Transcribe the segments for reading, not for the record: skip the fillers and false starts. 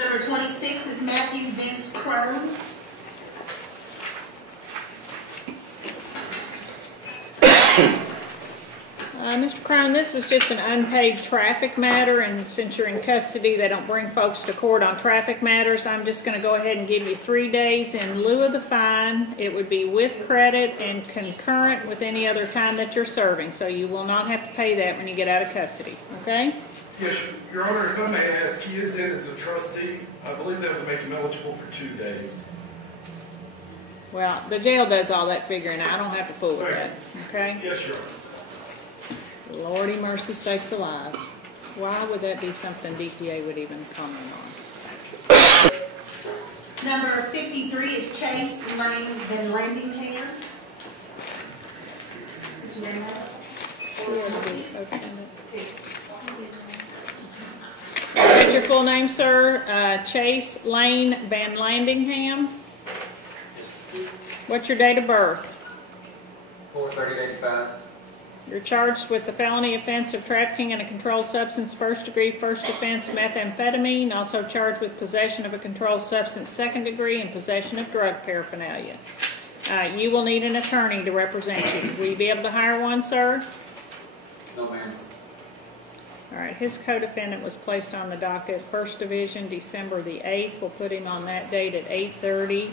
Number 26 is Matthew Vince Crone. Mr. Crone, this was just an unpaid traffic matter, and since you're in custody, they don't bring folks to court on traffic matters. I'm just going to go ahead and give you 3 days in lieu of the fine. It would be with credit and concurrent with any other time that you're serving, so you will not have to pay that when you get out of custody, okay? Yes, Your Honor, if I may ask, he is in as a trustee. I believe that would make him eligible for 2 days. Well, the jail does all that figuring out. I don't have to fool with that, okay? Yes, Your Honor. Lordy mercy sakes alive. Why would that be something DPA would even comment on? Number 53 is Chase Lane Van Landingham. Is that your full name, sir? Chase Lane Van Landingham. What's your date of birth? 4/30/85. You're charged with the felony offense of trafficking in a controlled substance, first degree, first offense, methamphetamine, also charged with possession of a controlled substance, second degree, and possession of drug paraphernalia. You will need an attorney to represent you. Will you be able to hire one, sir? No, ma'am. All right, his co-defendant was placed on the docket, 1st Division, December the 8th. We'll put him on that date at 8:30.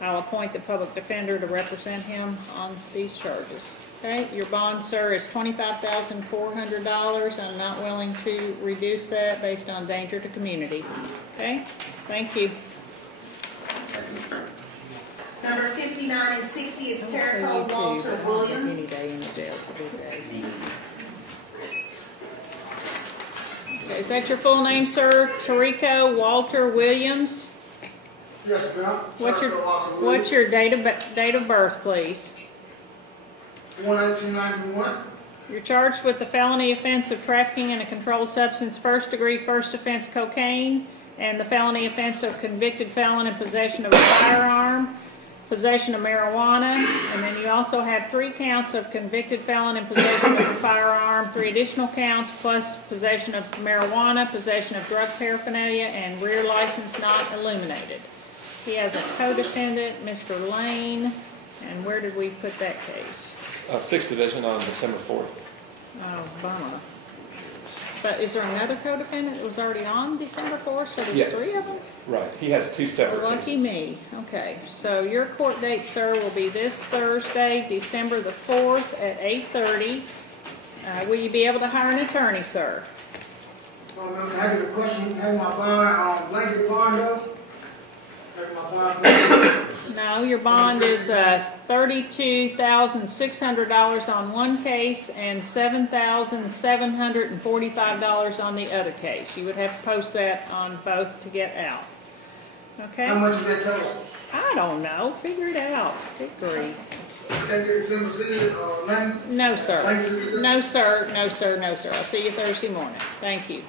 I'll appoint the public defender to represent him on these charges. Okay, your bond, sir, is $25,400. I'm not willing to reduce that based on danger to community. Okay, thank you. Number 59 and 60 is Terrico Walter Williams. Any day in the jail is a good day. Okay, is that your full name, sir? Terrico Walter Williams? Yes, ma'am. What's your date of birth, please? 1991. You're charged with the felony offense of trafficking in a controlled substance, first degree, first offense cocaine, and the felony offense of convicted felon in possession of a firearm, possession of marijuana, and then you also have 3 counts of convicted felon in possession of a firearm, 3 additional counts plus possession of marijuana, possession of drug paraphernalia, and rear license not illuminated. He has a co-defendant, Mr. Lane, and where did we put that case? 6th Division on December 4th. Oh, bummer. But is there another co-defendant that was already on December 4th? So there's Yes. 3 of them? Right. He has 2 separate Lucky cases. me. Okay. So your court date, sir, will be this Thursday, December the 4th at 8:30. Will you be able to hire an attorney, sir? Well, ma'am, I have a question. Have my bond, blanket bond up? Have my bond blanket? No, your bond is $32,600 on one case and $7,745 on the other case. You would have to post that on both to get out. Okay? How much is that total? I don't know. Figure it out. Good grief. Can you send me No, sir. No, sir. No, sir. No, sir. I'll see you Thursday morning. Thank you.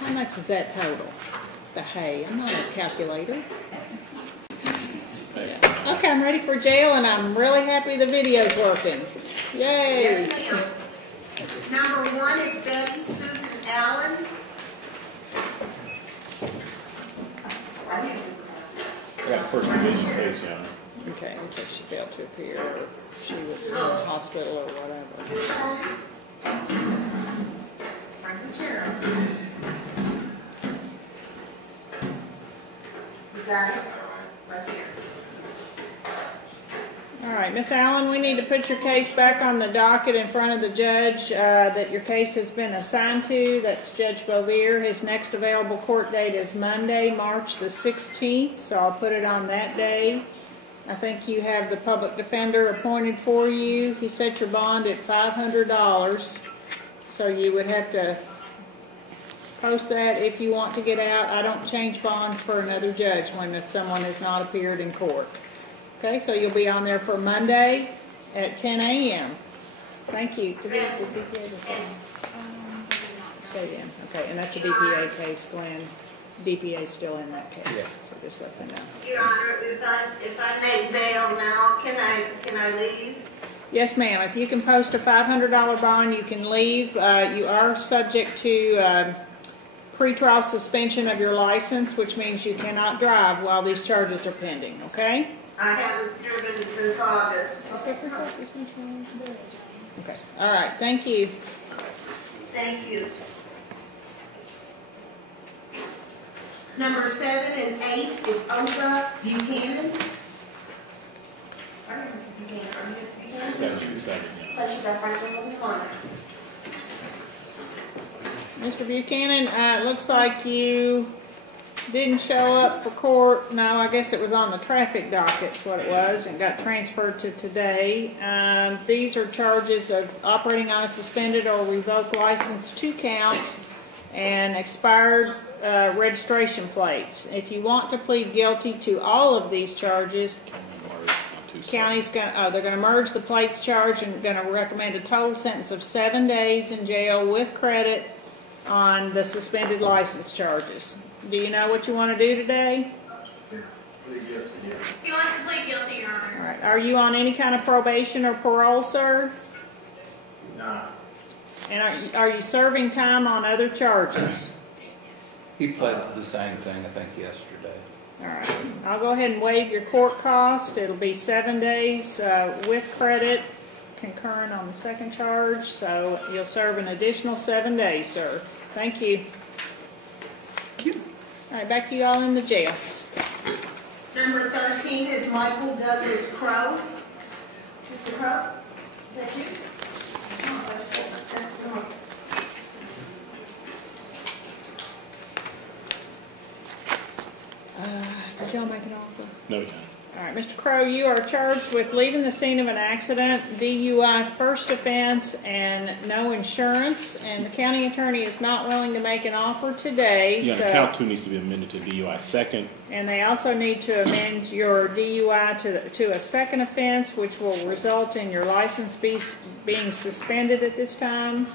How much is that total? The hay. I'm not a calculator. Yeah. Okay, I'm ready for jail, and I'm really happy the video's working. Yay! Yes, ma'am. Number 1 is Betty Susan Allen. Yeah, first case, yeah. Okay, looks like she failed to appear, or she was in the hospital or whatever. Bring the chair up. You got it? Right there. All right, Miss Allen, we need to put your case back on the docket in front of the judge that your case has been assigned to. That's Judge Bovier. His next available court date is Monday, March the 16th, so I'll put it on that day. I think you have the public defender appointed for you. He set your bond at $500, so you would have to post that if you want to get out. I don't change bonds for another judge when someone has not appeared in court. Okay, so you'll be on there for Monday at 10 a.m. Thank you. Did DPA stay in? Okay, and that's a DPA case, Glenn. DPA is still in that case, so just let them know. Your Honor, if I make bail now, can I leave? Yes, ma'am. If you can post a $500 bond, you can leave. You are subject to pretrial suspension of your license, which means you cannot drive while these charges are pending, okay? I haven't driven since August. Okay, all right, thank you. Thank you. Number 7 and 8 is Oprah Buchanan. Are you Mr. Buchanan? Are you Mr. Buchanan? 77, yeah. Plus you got Franklin on the corner. Mr. Buchanan, it looks like you didn't show up for court. No, I guess it was on the traffic docket, is what it was, and got transferred to today. These are charges of operating on a suspended or revoked license, 2 counts, and expired registration plates. If you want to plead guilty to all of these charges, county's they're going to merge the plates charge and going to recommend a total sentence of 7 days in jail with credit on the suspended license charges. Do you know what you want to do today? He wants to plead guilty, Your Honor. All right. Are you on any kind of probation or parole, sir? Nah. And are you serving time on other charges? He pled to the same thing, I think, yesterday. All right. I'll go ahead and waive your court cost. It'll be 7 days with credit, concurrent on the second charge. So you'll serve an additional 7 days, sir. Thank you. All right, back to you all in the jail. Number 13 is Michael Douglas Crow. Mr. Crow, is that you? Come on. Did y'all make an offer? No, Your Honor. All right, Mr. Crow, you are charged with leaving the scene of an accident, DUI first offense, and no insurance. And the county attorney is not willing to make an offer today. Your Honor, count 2 needs to be amended to DUI second. And they also need to amend your DUI to a second offense, which will result in your license being suspended at this time.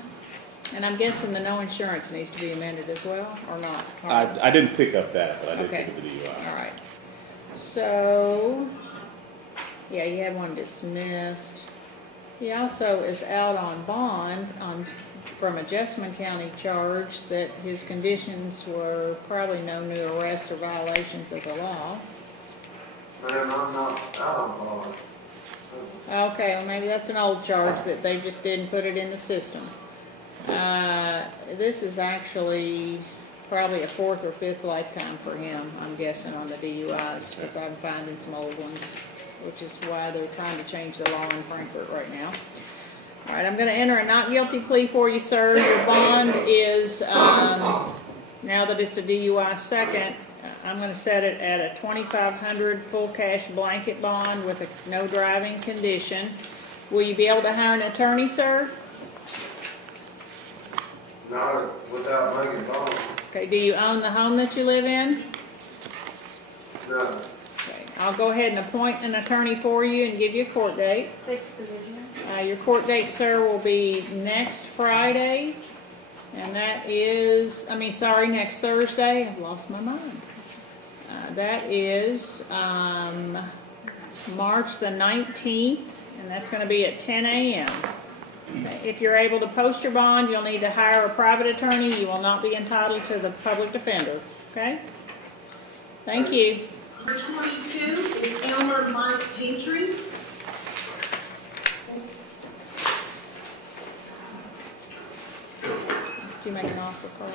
And I'm guessing the no insurance needs to be amended as well, or not? I didn't pick up that, but I did Okay. pick up the DUI. All right. So, yeah, you have one dismissed. He also is out on bond from a Jessamine County charge that his conditions were probably no new arrests or violations of the law. Man, I'm not out on bond. Okay, well maybe that's an old charge that they just didn't put it in the system. This is actually probably a 4th or 5th lifetime for him, I'm guessing, on the DUIs, because I'm finding some old ones, which is why they're trying to change the law in Frankfurt right now. All right, I'm going to enter a not guilty plea for you, sir. Your bond is, now that it's a DUI second, I'm going to set it at a $2,500 full cash blanket bond with a no driving condition. Will you be able to hire an attorney, sir? Not without making bond. Okay, do you own the home that you live in? No. Okay, I'll go ahead and appoint an attorney for you and give you a court date. 6th Division. Your court date, sir, will be next Friday, and that is, next Thursday. I've lost my mind. That is March the 19th, and that's going to be at 10 a.m. If you're able to post your bond, you'll need to hire a private attorney. You will not be entitled to the public defender. Okay? Thank you. Number 22 is Elmer Mike Gentry. Did you make an offer, Carl?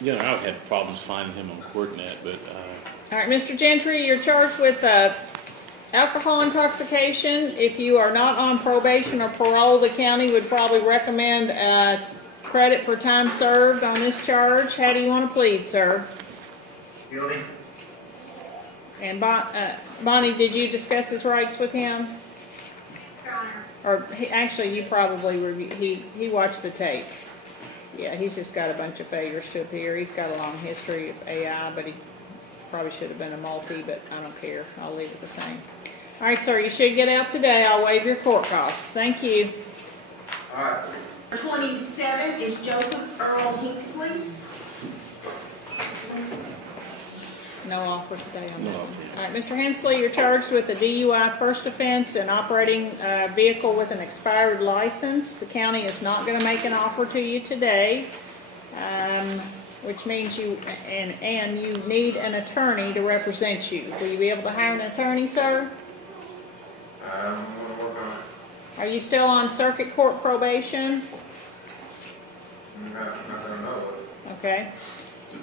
You know, I've had problems finding him on CourtNet, but All right, Mr. Gentry, you're charged with alcohol intoxication. If you are not on probation or parole, the county would probably recommend credit for time served on this charge. How do you want to plead, sir? Guilty. And Bonnie, did you discuss his rights with him? Your Honor. Or actually, you probably he watched the tape. Yeah, he's just got a bunch of failures to appear. He's got a long history of AI, but he probably should have been a multi, but I don't care. I'll leave it the same. All right, sir, you should get out today. I'll waive your court costs. Thank you. All right. Number 27 is Joseph Earl Hinksley. No offer today on no that. offer. All right, Mr. Hensley, you're charged with a DUI first offense and operating a vehicle with an expired license. The county is not going to make an offer to you today. which means you need an attorney to represent you. Will you be able to hire an attorney, sir? I'm gonna work on it. Are you still on circuit court probation? I'm not gonna know it. Okay.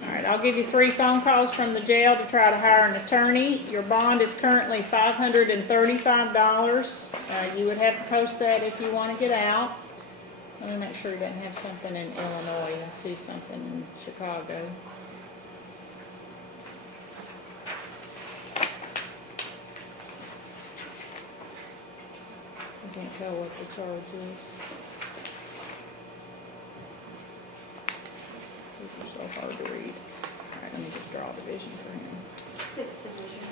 All right, I'll give you 3 phone calls from the jail to try to hire an attorney. Your bond is currently $535. You would have to post that if you want to get out. Let me make sure he doesn't have something in Illinois. I see something in Chicago. I can't tell what the charge is. These are so hard to read. All right, let me just draw a division for him. 6th Division.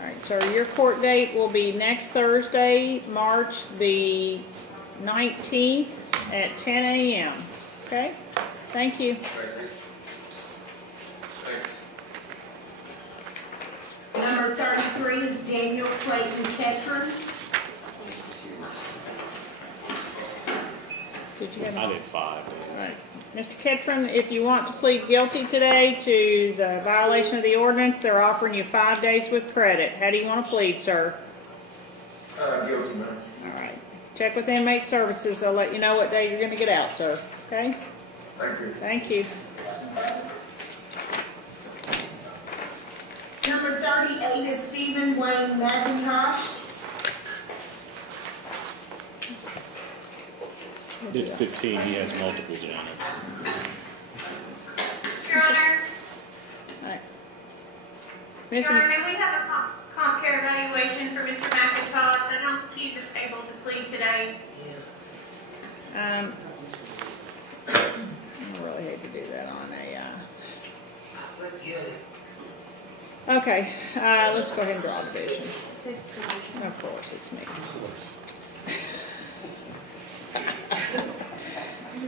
All right, sir, your court date will be next Thursday, March the 19th at 10 a.m. Okay? Thank you. Thanks. Number 33 is Daniel Clayton Ketron. Did you have I did 5 days. All right. Mr. Ketron, if you want to plead guilty today to the violation of the ordinance, they're offering you 5 days with credit. How do you want to plead, sir? Guilty, ma'am. All right. Check with inmate services. They'll let you know what day you're going to get out, sir. Okay? Thank you. Thank you. Number 38 is Stephen Wayne McIntosh. Did 15, he has multiple Janet. Your Honor, All right. Your Honor, Mr. may we have a comp care evaluation for Mr. McIntosh? I don't think he's able to plead today. I really hate to do that on a, okay, let's go ahead and draw a division. 6th Division. Of course, it's me.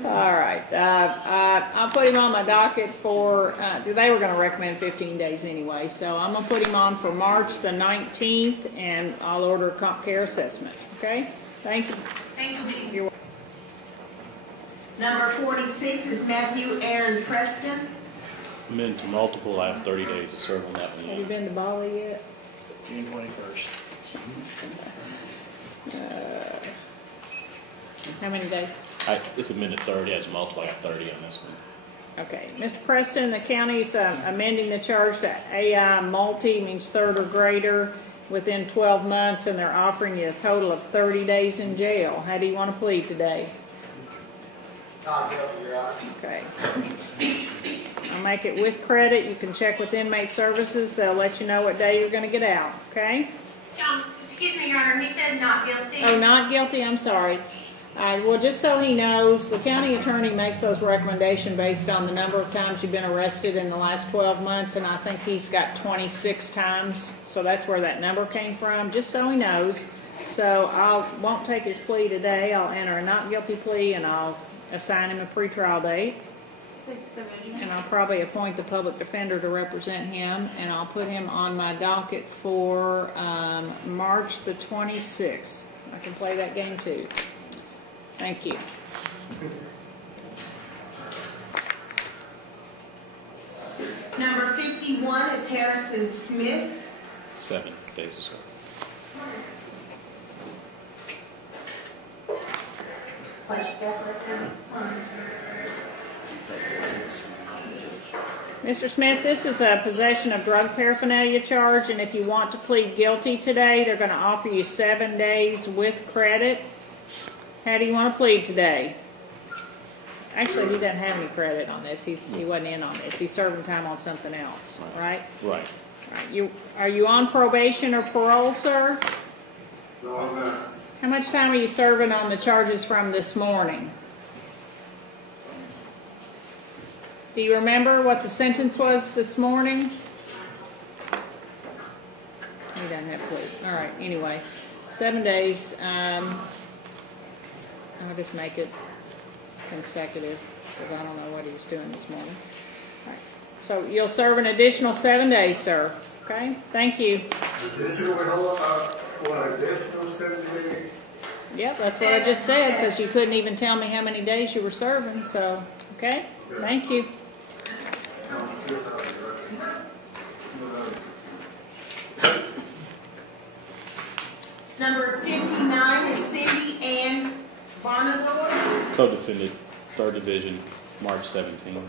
All right, I'll put him on my docket for, they were going to recommend 15 days anyway, so I'm going to put him on for March the 19th, and I'll order a comp care assessment, okay? Thank you. Thank you. You're welcome. Number 46 is Matthew Aaron Preston. I'm into multiple, I have 30 days to serve on that Have you one. been to Bali yet? June 21st. How many days? It's a minute 30, has multiple, I got 30 on this one. Okay, Mr. Preston, the county's amending the charge to AI multi, means 3rd or greater, within 12 months, and they're offering you a total of 30 days in jail. How do you want to plead today? Not guilty, Your Honor. Okay. I'll make it with credit. You can check with inmate services. They'll let you know what day you're going to get out, okay? John, excuse me, Your Honor, he said not guilty. Oh, not guilty? I'm sorry. Well, just so he knows, the county attorney makes those recommendations based on the number of times you've been arrested in the last 12 months, and I think he's got 26 times, so that's where that number came from, just so he knows. So I won't take his plea today. I'll enter a not guilty plea, and I'll assign him a pretrial date, 6th Division. and I'll probably appoint the public defender to represent him, and I'll put him on my docket for March the 26th. I can play that game too. Thank you. Number 51 is Harrison Smith. 7 days or so. Mr. Smith, this is a possession of drug paraphernalia charge, and if you want to plead guilty today, they're going to offer you 7 days with credit. How do you want to plead today? Actually, he doesn't have any credit on this. He wasn't in on this. He's serving time on something else, right? Right. Right. Are you on probation or parole, sir? No, I'm not. How much time are you serving on the charges from this morning? Do you remember what the sentence was this morning? He doesn't have plea. All right, anyway, 7 days. I'll just make it consecutive because I don't know what he was doing this morning. All right. So you'll serve an additional 7 days, sir. Okay? Thank you. Did you hold for an additional 7 days? Yep, that's what I just said because you couldn't even tell me how many days you were serving. So, okay? Thank you. Number 59 is Cindy Ann Barnador. Co-defendant, 3rd Division, March 17.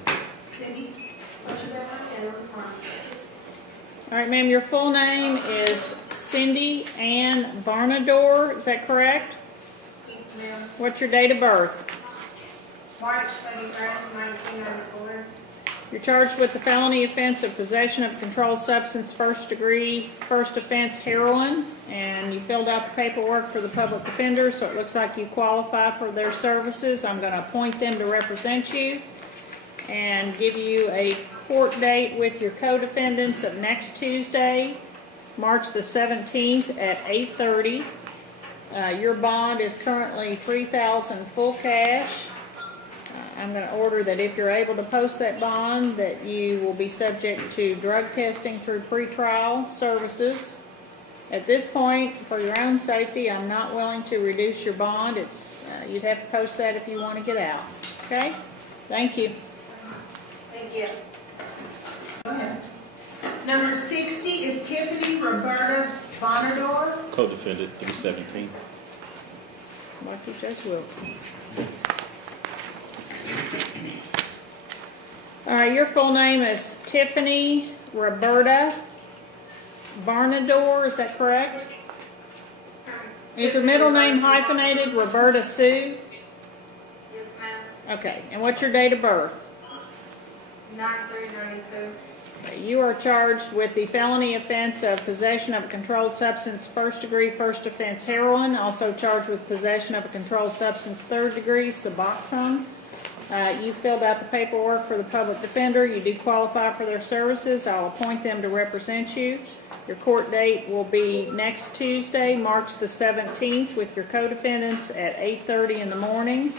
Cindy, what's your name? All right, ma'am, your full name is Cindy Ann Barnador, is that correct? Yes, ma'am. What's your date of birth? March 31st, 1994. You're charged with the felony offense of possession of a controlled substance, first degree, first offense heroin, and you filled out the paperwork for the public defender, so it looks like you qualify for their services. I'm going to appoint them to represent you and give you a court date with your co-defendants of next Tuesday, March the 17th at 8:30. Your bond is currently $3,000 full cash. I'm going to order that if you're able to post that bond, that you will be subject to drug testing through pretrial services. At this point, for your own safety, I'm not willing to reduce your bond. You'd have to post that if you want to get out. Okay? Thank you. Thank you. Go ahead. Number 60 is Tiffany Roberta Bonador. Co-defendant, 317. Lucky Judge Wilson. All right, your full name is Tiffany Roberta Barnador, is that correct? Is your middle name hyphenated, Roberta Sue? Yes, ma'am. Okay, and what's your date of birth? 9/3/92. Okay, you are charged with the felony offense of possession of a controlled substance, first degree, first offense heroin, also charged with possession of a controlled substance, third degree, Suboxone. You filled out the paperwork for the public defender. You do qualify for their services. I'll appoint them to represent you. Your court date will be next Tuesday, March the 17th, with your co-defendants at 8:30 in the morning.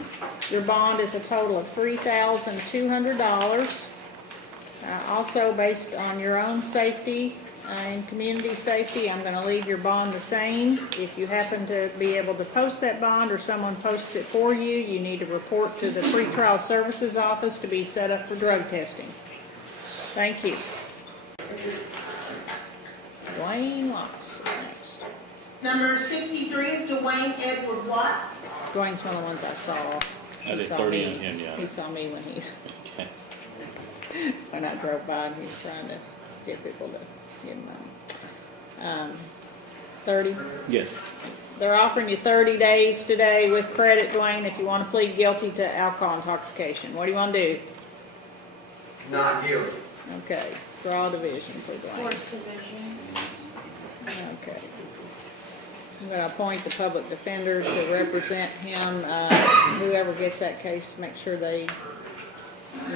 Your bond is a total of $3,200. Also, based on your own safety and community safety, I'm going to leave your bond the same. If you happen to be able to post that bond or someone posts it for you, you need to report to the pretrial services office to be set up for drug testing. Thank you. Dwayne Watts is next. Number 63 is Dwayne Edward Watts. Dwayne's one of the ones I saw. I did 30 on him, yeah. He saw me when Okay. when I drove by and he was trying to get people to give him money. 30? Yes. They're offering you 30 days today with credit, Dwayne, if you want to plead guilty to alcohol intoxication. What do you want to do? Not guilty. Okay, draw a division for Dwayne. Fourth division. Okay. I'm going to appoint the public defender to represent him. Whoever gets that case, make sure they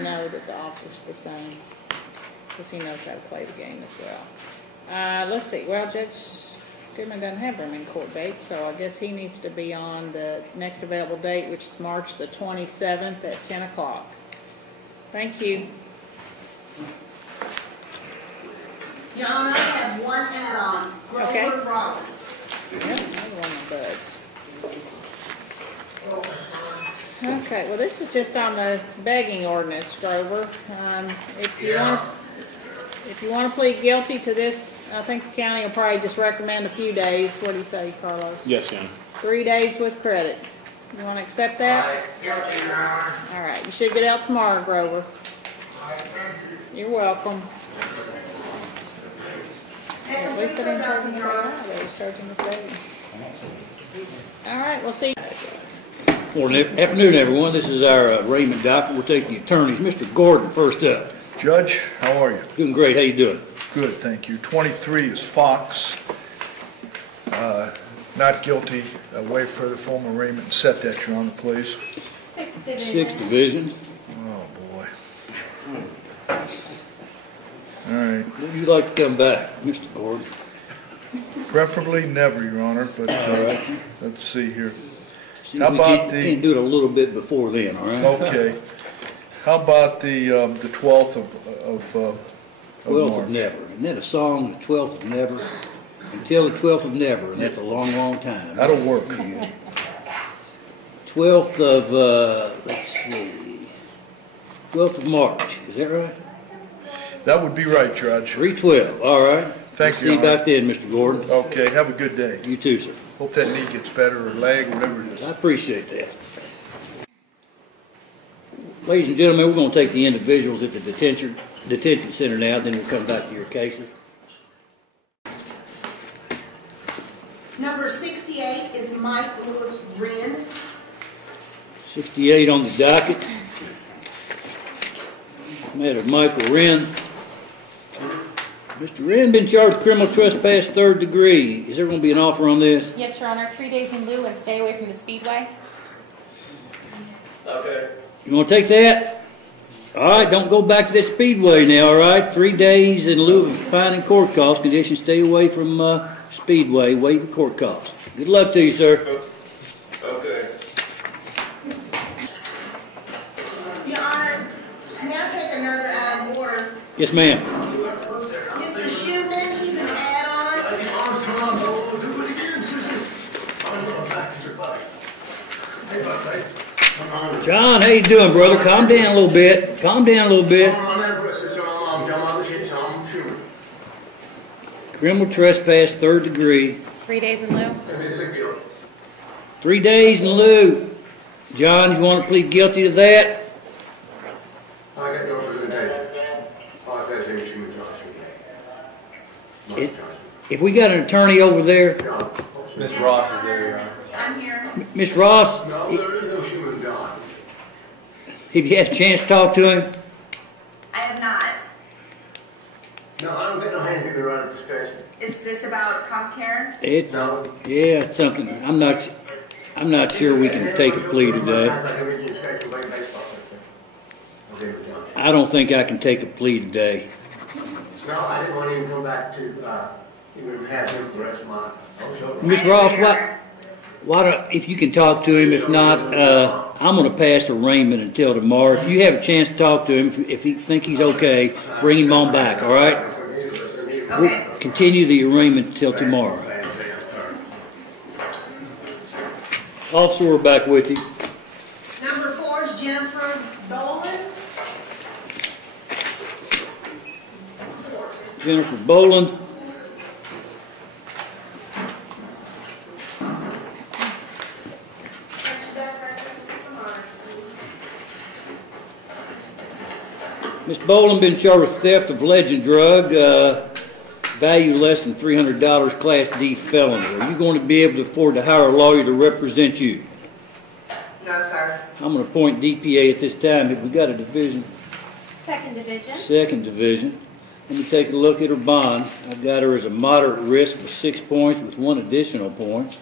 know that the officer's the same, because he knows how to play the game as well. Let's see. Well, Judge Goodman doesn't have room in court dates, so I guess he needs to be on the next available date, which is March the 27th at 10 o'clock. Thank you. John, I have one add-on. Okay. Grover Roberts. Yep, another one of the buds. Okay, well, this is just on the begging ordinance, Grover. If you want to plead guilty to this, I think the county will probably just recommend a few days. What do you say, Carlos? Yes, Your Honor. 3 days with credit. You want to accept that? Guilty, Your Honor. All right, you should get out tomorrow, Grover. You're welcome. At least they didn't charge him for that. They was charging him for begging. All right, we'll see. Well, afternoon, everyone. This is our arraignment docket. We'll take the attorneys. Mr. Gordon, first up. Judge, how are you? Doing great. How you doing? Good, thank you. 23 is Fox. Not guilty. Wait for the formal arraignment and set that, Your Honor, please. Sixth division. 6th Division. Oh, boy. All right. Would you like to come back, Mr. Gordon? Preferably never, Your Honor, but All right. let's see here. See, How we about can't do it a little bit before then, all right? Okay. How about the 12th of 12th March? of Never. Isn't that a song, the 12th of Never? Until the 12th of Never, and that's a long, long time. That'll work. Yeah. 12th of, let's see. 12th of March, is that right? That would be right, Judge. 3/12, all right. Thank you, See you Your Honor. back then, Mr. Gordon. Okay, have a good day. You too, sir. Hope that knee gets better, or leg, whatever it is. I appreciate that. Ladies and gentlemen, we're going to take the individuals at the detention center now, then we'll come back to your cases. Number 68 is Mike Lewis Wren. 68 on the docket. Matter of Michael Wren. Mr. Wren been charged with criminal trespass 3rd degree. Is there going to be an offer on this? Yes, Your Honor. 3 days in lieu and stay away from the speedway. Okay. You want to take that? All right, don't go back to that speedway now, all right? 3 days in lieu of fine and court costs. Conditions stay away from speedway, waive the court costs. Good luck to you, sir. Okay. Your Honor, now take another out of order. Yes, ma'am. Mr. Shoeman, he's an add-on. John, how you doing, brother? Calm down a little bit. Calm down a little bit. Criminal trespass, 3rd degree. 3 days in lieu. 3 days in lieu. John, you want to plead guilty to that? I got no representation. If we got an attorney over there, Ms. Ross is there, Your Honor. I'm here. Miss Ross, No, there is no human John. have you had a chance to talk to him? I have not. No, I don't get no hands in the right of discretion. Is this about comp care? It's No. yeah, it's something. I'm not sure we can take a plea today. I don't think I can take a plea today. No, I didn't want to even come back to even have this the rest of my. Miss Ross, why don't, if you can talk to him, if not, I'm going to pass arraignment until tomorrow. If you have a chance to talk to him, if you think he's okay, bring him on back, all right? Okay. We'll continue the arraignment until tomorrow. Officer, we're back with you. Number 4 is Jennifer Boland. Jennifer Boland. Miss Boland been charged with theft of legend drug, value less than $300, Class D felony. Are you going to be able to afford to hire a lawyer to represent you? No, sir. I'm going to appoint DPA at this time. Have we got a division? 2nd Division. 2nd Division. Let me take a look at her bond. I've got her as a moderate risk with 6 points with 1 additional point.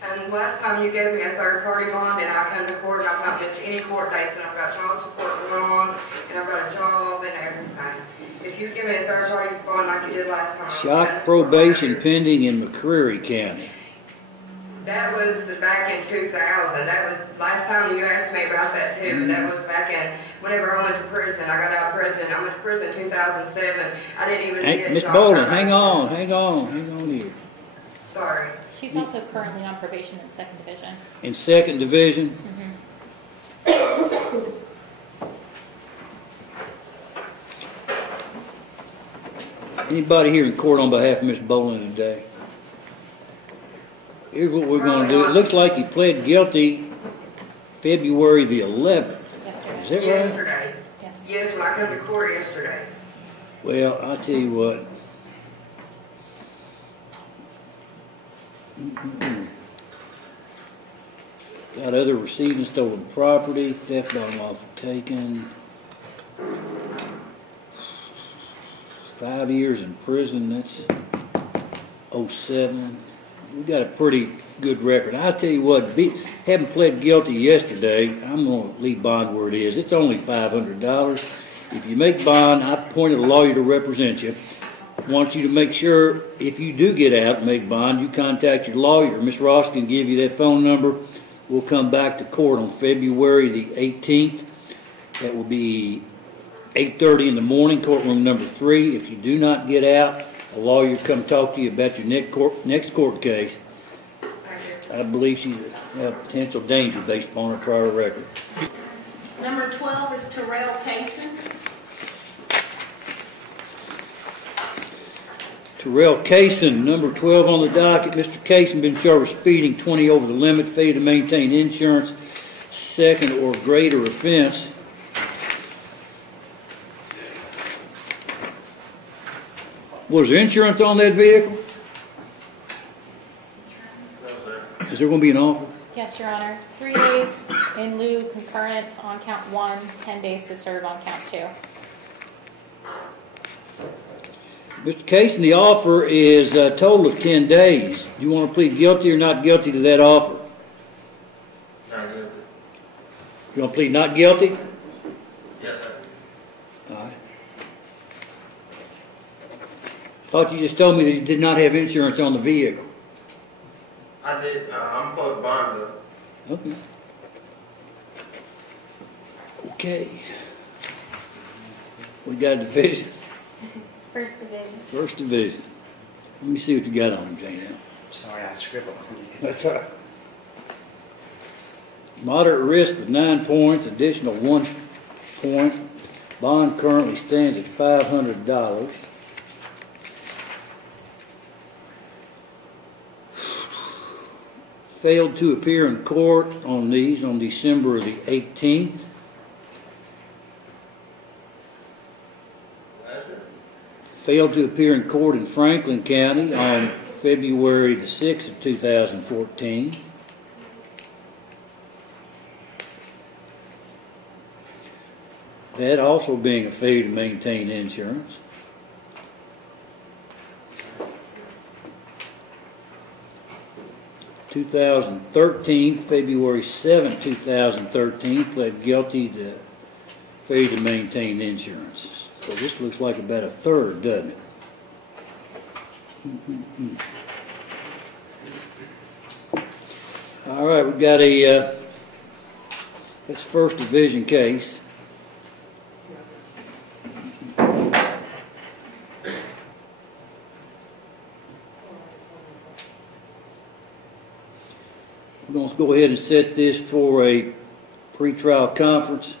And last time you gave me a third-party bond, and I come to court, and I've not missed any court dates, and I've got child support going on, and I've got a job and everything. If you give me a third-party bond like you did last time. Shock probation pending in McCreary County. That was back in 2000. That was last time you asked me about that too. That was back in whenever I went to prison. I got out of prison. I went to prison in 2007. I didn't even get Miss job Boland, time. hang on here. Sorry. She's also currently on probation in 2nd Division. In 2nd Division. Anybody here in court on behalf of Miss Boland today? Here's what we're going to do. It looks like he pled guilty February the 11th. Yesterday. Is that right? Yesterday. Yes. Yes, when I come to court yesterday. Well, I'll tell you what. Got other receiving stolen property, theft by unlawful taken. 5 years in prison, that's 07. We got a pretty good record. I'll tell you what, having pled guilty yesterday, I'm going to leave bond where it is. It's only $500. If you make bond, I appointed a lawyer to represent you. I want you to make sure, if you do get out and make bond, you contact your lawyer. Miss Ross can give you that phone number. We'll come back to court on February the 18th. That will be 8:30 in the morning, courtroom number 3. If you do not get out, a lawyer come talk to you about your next court case. I believe she's a potential danger based upon her prior record. Number 12 is Terrell Payson. Terrell Kaysen, number 12 on the docket. Mr. Kaysen been charged with speeding 20 over the limit, failure to maintain insurance, second or greater offense. Was there insurance on that vehicle? Is there going to be an offer? Yes, Your Honor. 3 days in lieu concurrent on count 1, 10 days to serve on count 2. Mr. Kaysen, the offer is a total of 10 days. Do you want to plead guilty or not guilty to that offer? Not guilty. You want to plead not guilty? Yes, sir. All right. Thought you just told me that you did not have insurance on the vehicle. I did, I'm supposed to bond though. Okay. Okay. We got a division. First division. First division. Let me see what you got on them, Jane. Sorry, I scribbled. That's all right. Moderate risk of 9 points, additional 1 point. Bond currently stands at $500. Failed to appear in court on these on December the 18th. Failed to appear in court in Franklin County on February the 6th of 2014. That also being a failure to maintain insurance. February 7, 2013, pled guilty to failure to maintain insurance. So this looks like about a third, doesn't it? All right, we've got a that's first division case. We're going to go ahead and set this for a pretrial conference,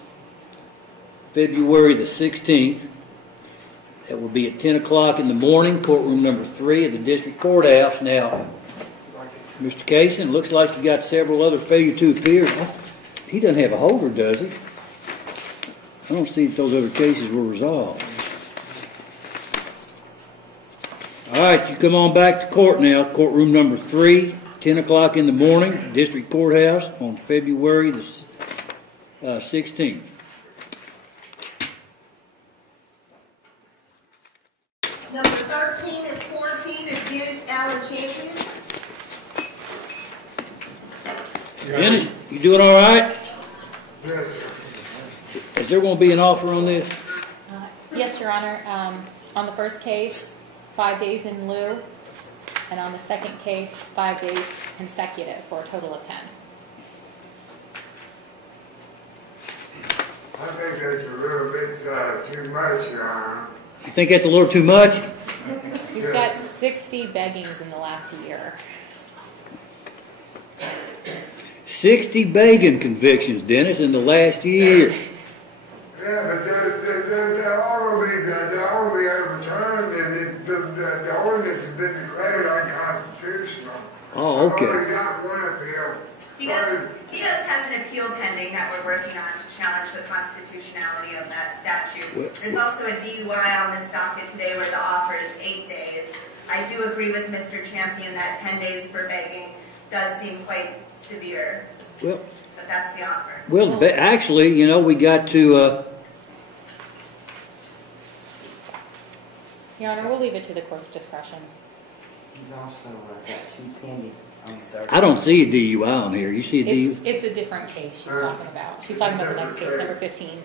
February the 16th. That will be at 10 o'clock in the morning, courtroom number 3 of the district courthouse. Now, Mr. Kaysen, looks like you got several other failure to appear. He doesn't have a holder, does he? I don't see if those other cases were resolved. All right, you come on back to court now, courtroom number 3. 10 o'clock in the morning, district courthouse on February the 16th. Number 13 and 14 is Dennis Allen Champion. Dennis, you doing all right? Yes, sir. Is there going to be an offer on this? Yes, Your Honor. On the first case, 5 days in lieu. And on the second case, 5 days consecutive for a total of 10. I think that's a little bit too much, Your Honor. You think that's a little too much? He's got 60 beggings in the last year. 60 begging convictions, Dennis, in the last year. Yeah, but they're only overturned, and the ordinance has been declared unconstitutional. Oh, okay. I've only got one appeal. He does have an appeal pending that we're working on to challenge the constitutionality of that statute. There's also a DUI on this docket today where the offer is 8 days. I do agree with Mr. Champion that 10 days for begging does seem quite severe. Well, but that's the offer. Well, actually, you know, we got to... Your Honor, we'll leave it to the court's discretion. He's also got 2 pending on the third. I don't see a DUI on here. You see a DUI? It's a different case she's talking about. She's talking about the next case, number 15.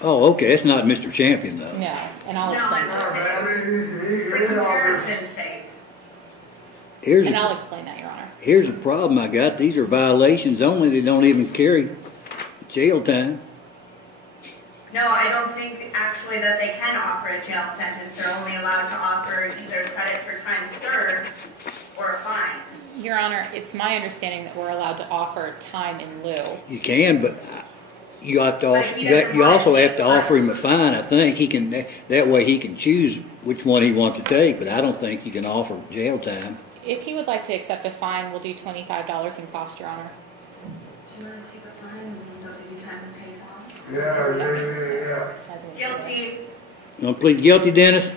Oh, okay. It's not Mr. Champion, though. No, and I'll explain that. For comparison's sake. And I'll explain that, Your Honor. Here's a problem I got. These are violations only. They don't even carry jail time. No, I don't think actually that they can offer a jail sentence. They're only allowed to offer either credit for time served or a fine. Your Honor, it's my understanding that we're allowed to offer time in lieu. You can, but You have to But also, if he doesn't you want also it, have to offer him a fine, I think. He can, that way he can choose which one he wants to take, but I don't think you can offer jail time. If he would like to accept a fine, we'll do $25 in cost, Your Honor. Do you want to take a fine and then go give you time to pay costs? Yeah. Guilty. You want to plead guilty, Dennis?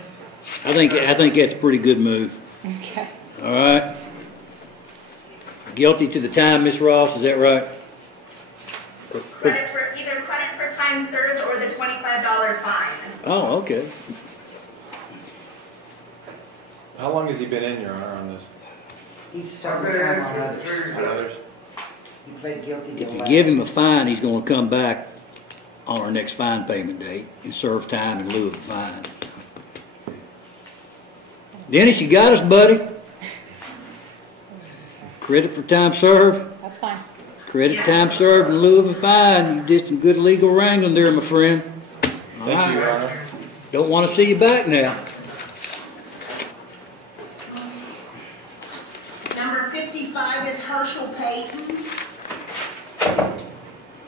I think that's a pretty good move. Okay. All right. Guilty to the time, Miss Ross, is that right? Either credit for time served or the $25 fine. Oh, okay. How long has he been in, Your Honor, on this? He's serving time on others. On others? He pled guilty to If you last. give him a fine, he's going to come back on our next fine payment date and serve time in lieu of a fine. Dennis, you got us, buddy? Credit for time served? That's fine. Credit time served in lieu of a fine. You did some good legal wrangling there, my friend. Thank you, Your Honor. Don't want to see you back now. Number 55 is Herschel Payton.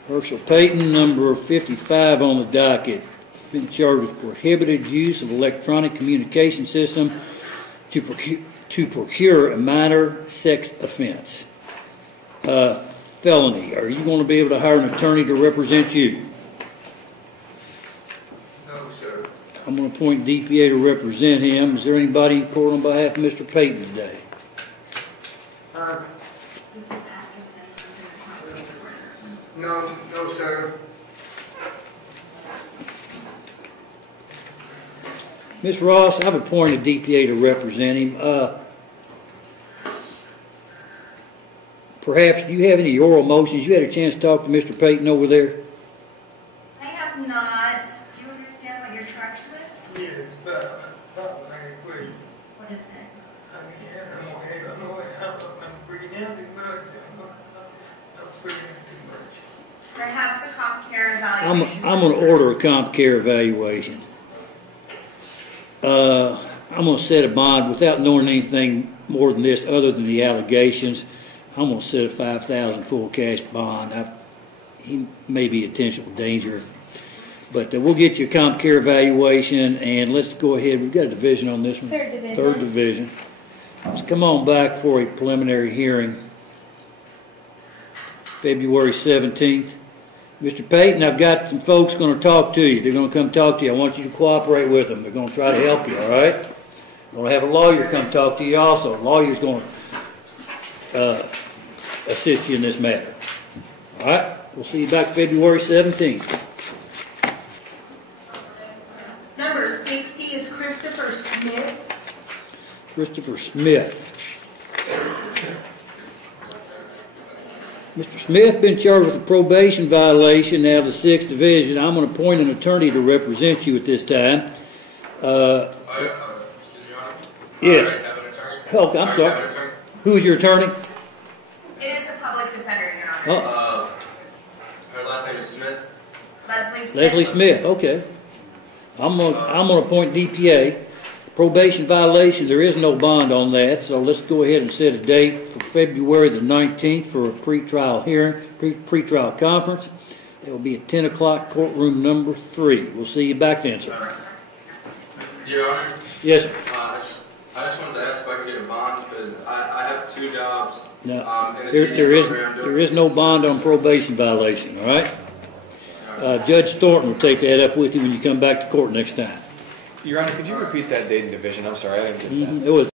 Herschel Payton, number 55 on the docket. Been charged with prohibited use of electronic communication system to procure a minor sex offense. Felony. Are you going to be able to hire an attorney to represent you? No, sir. I'm going to appoint DPA to represent him. Is there anybody in court on behalf of Mr. Payton today? He's just asking if he's in the court. No, sir. Ms. Ross, I've appointed DPA to represent him. Perhaps, do you have any oral motions? You had a chance to talk to Mr. Payton over there? I have not. Do you understand what you're charged with? Yes, but I agree. What is it? I'm bringing in too much. I'm bringing in too much. Perhaps a comp care evaluation. I'm going to order a comp care evaluation. I'm going to set a bond without knowing anything more than this other than the allegations. I'm going to set a $5,000 full cash bond. He may be a potential danger, but we'll get you a comp care evaluation, and let's go ahead. We've got a division on this one. Third division. Third division. Let's come on back for a preliminary hearing. February 17th. Mr. Payton, I've got some folks going to talk to you. They're going to come talk to you. I want you to cooperate with them. They're going to try to help you, all right? We're going to have a lawyer come talk to you also. A lawyer's going to assist you in this matter. All right? We'll see you back February 17th. Number 60 is Christopher Smith. Christopher Smith. Mr. Smith been charged with a probation violation now of the 6th Division. I'm going to appoint an attorney to represent you at this time. Excuse me, Your Honor. Yes. I already have an attorney. Oh, I'm I already sorry. have an attorney. Who's your attorney? It is a public defender, Your Honor. Oh, Her last name is Smith. Leslie Smith. Leslie Smith. Okay. I'm going to appoint DPA. Probation violation, there is no bond on that, so let's go ahead and set a date for February the 19th for a pretrial hearing, pretrial conference. It will be at 10 o'clock, courtroom number 3. We'll see you back then, sir. Your Honor. Yes, sir. I just wanted to ask if I could get a bond because I have 2 jobs. No, in a there GD program there is no bond on probation violation, all right? Judge Thornton will take that up with you when you come back to court next time. Your Honor, could you repeat that date and division? I'm sorry, I didn't get that. It was